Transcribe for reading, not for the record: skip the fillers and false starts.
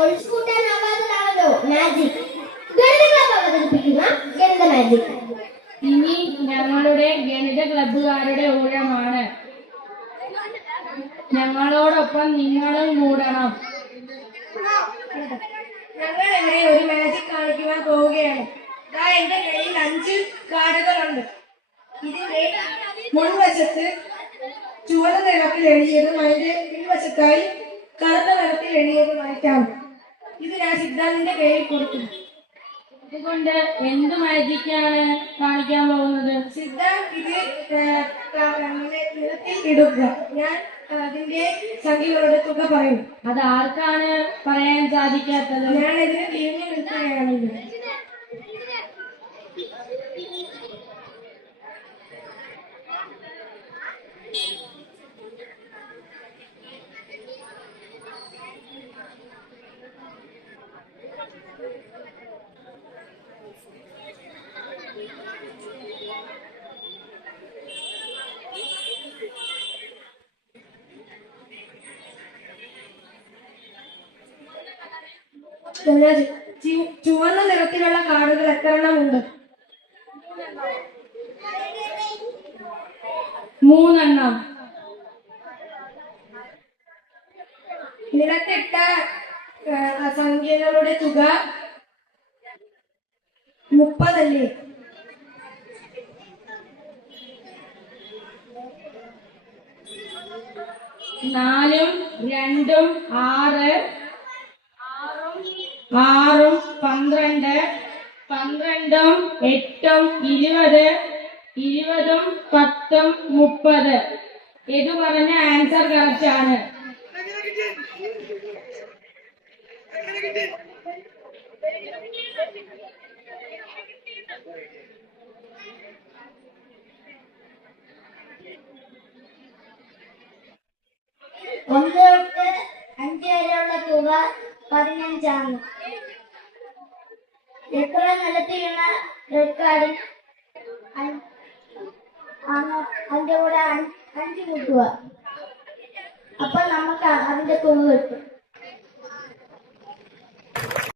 ഒഴിച്ചുകൂട്ടാനാവാത്തതാണല്ലോ magic. ഗണിത club അവതരിപ്പിക്കുന്ന ഗണിത മാജിക്. ഇനി ഞങ്ങളുടെ ഗണിത ക്ലബ്ബുകാരുടെ ഊഴമാണ്. ഞങ്ങളോടൊപ്പം നിങ്ങളും കൂടണം. ഞങ്ങൾ ഇവിടെ ഒരു മാജിക് കാണിക്കുവാൻ പോവുകയാണ്. എന്റെ കയ്യിൽ 5 കാർഡുകളുണ്ട്. ഇതിന്റെ മുൻവശത്ത് ചുവന്ന നിറത്തിൽ എഴുതിയതും അതിന്റെ പിൻവശത്തായി കറുത്ത നിറത്തിൽ എഴുതിയതുമായിട്ടാണ്. ഇത് ഞാൻ സിദ്ധാന്തിന്റെ കയ്യിൽ കൊടുക്കുന്നു. അതുകൊണ്ട് എന്ത് മാജിക്കാണ് കാണിക്കാൻ പോകുന്നത്? സിദ്ധാന്ത് ഇത് നിറത്തിൽ ഇടുക. ഞാൻ അതിന്റെ സംഖ്യകളുടെ തുക പറയും. അത് ആർക്കാണ് പറയാൻ സാധിക്കാത്തത്? ഞാൻ ഇതിന് തിരിഞ്ഞു നിൽക്കുകയാണെങ്കിൽ ചുവന്ന നിറത്തിലുള്ള കാർഡുകൾ എത്ര എണ്ണമുണ്ട്? 3 നിലത്തിട്ട സംഖ്യകളുടെ തുക 30 അല്ലേ? നാലും 2ഉം 6, 6ഉം 12, 12ഉം 8ഉം 20, 20ഉം 10ഉം 30. ഇത് പറഞ്ഞ ആൻസർ കറക്റ്റ് ആണ്. ഒന്ന് തൊട്ട് 5 വരെയുള്ള തുക 15 ആണ്. എത്ര നിലത്ത് വീണ റെഡ് കാർഡിന് അതിന്റെ കൂടെ 5 കൂട്ടുക. അപ്പൊ നമുക്ക് അതിന്റെ തുക കിട്ടും.